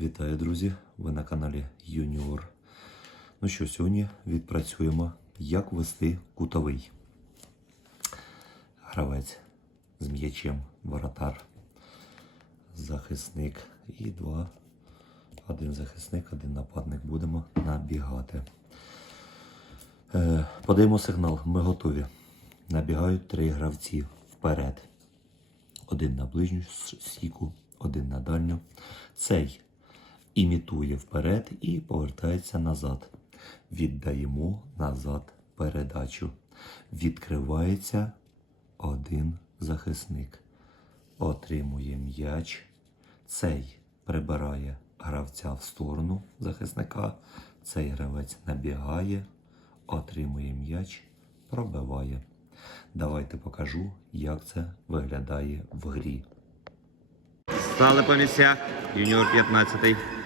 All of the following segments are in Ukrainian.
Вітаю, друзі! Ви на каналі Юніор. Ну що, сьогодні відпрацюємо, як вести кутовий. Гравець з м'ячем, воротар, захисник і два. Один захисник, один нападник. Будемо набігати. Е, подаємо сигнал, ми готові. Набігають три гравці вперед. Один на ближню стійку, один на дальню. Цей імітує вперед і повертається назад. Віддаємо назад передачу. Відкривається один захисник. Отримує м'яч. Цей прибирає гравця в сторону захисника. Цей гравець набігає, отримує м'яч, пробиває. Давайте покажу, як це виглядає в грі. Стали по місцях. Юніор 15.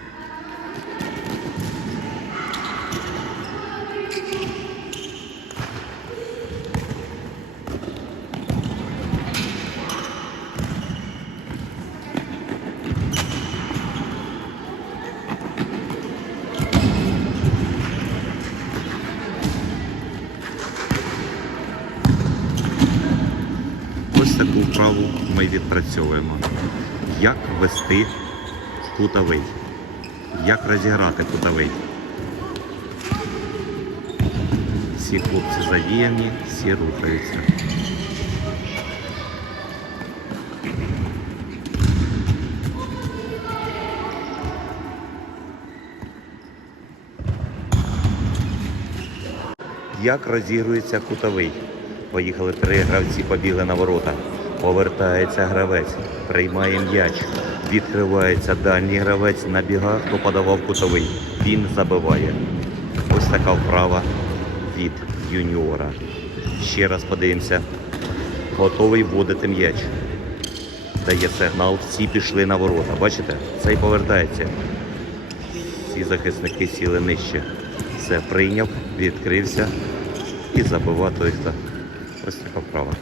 Таку вправу ми відпрацьовуємо. Як вести кутовий. Як розіграти кутовий. Всі хлопці задіяні, всі рухаються. Як розігрується кутовий? Поїхали три гравці, побігли на ворота. Повертається гравець, приймає м'яч. Відкривається дальній гравець, набіга, хто подавав кутовий. Він забиває. Ось така вправа від юніора. Ще раз подивимося. Готовий вводити м'яч. Дає сигнал, всі пішли на ворота. Бачите? Цей повертається. Всі захисники сіли нижче. Все прийняв, відкрився і забивав той, хто. Просто поправок.